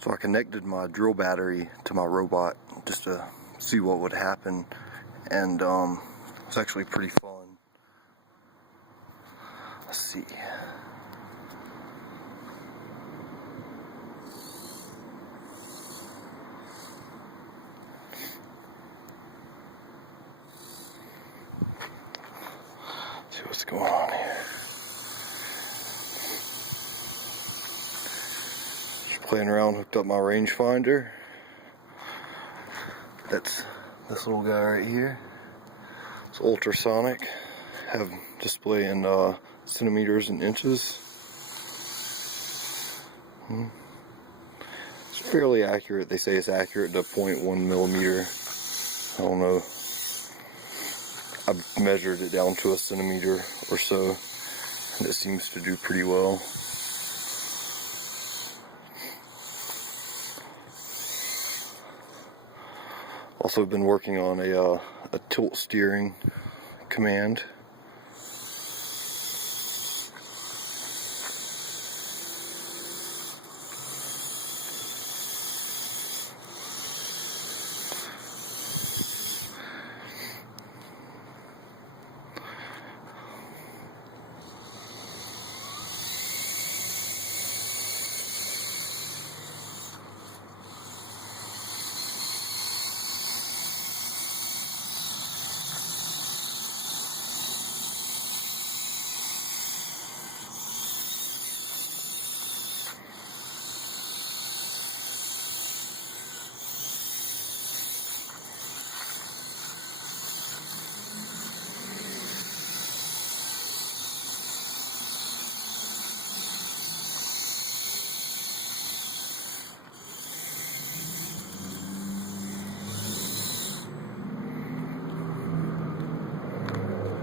So I connected my drill battery to my robot just to see what would happen, and it's actually pretty fun. Let's see. See what's going on here. Just playing around, hooked up my rangefinder. That's this little guy right here. It's ultrasonic. Have display in centimeters and inches. It's fairly accurate. They say it's accurate to 0.1 millimeter. I don't know. I've measured it down to a centimeter or so, and it seems to do pretty well. Also been working on a tilt steering command.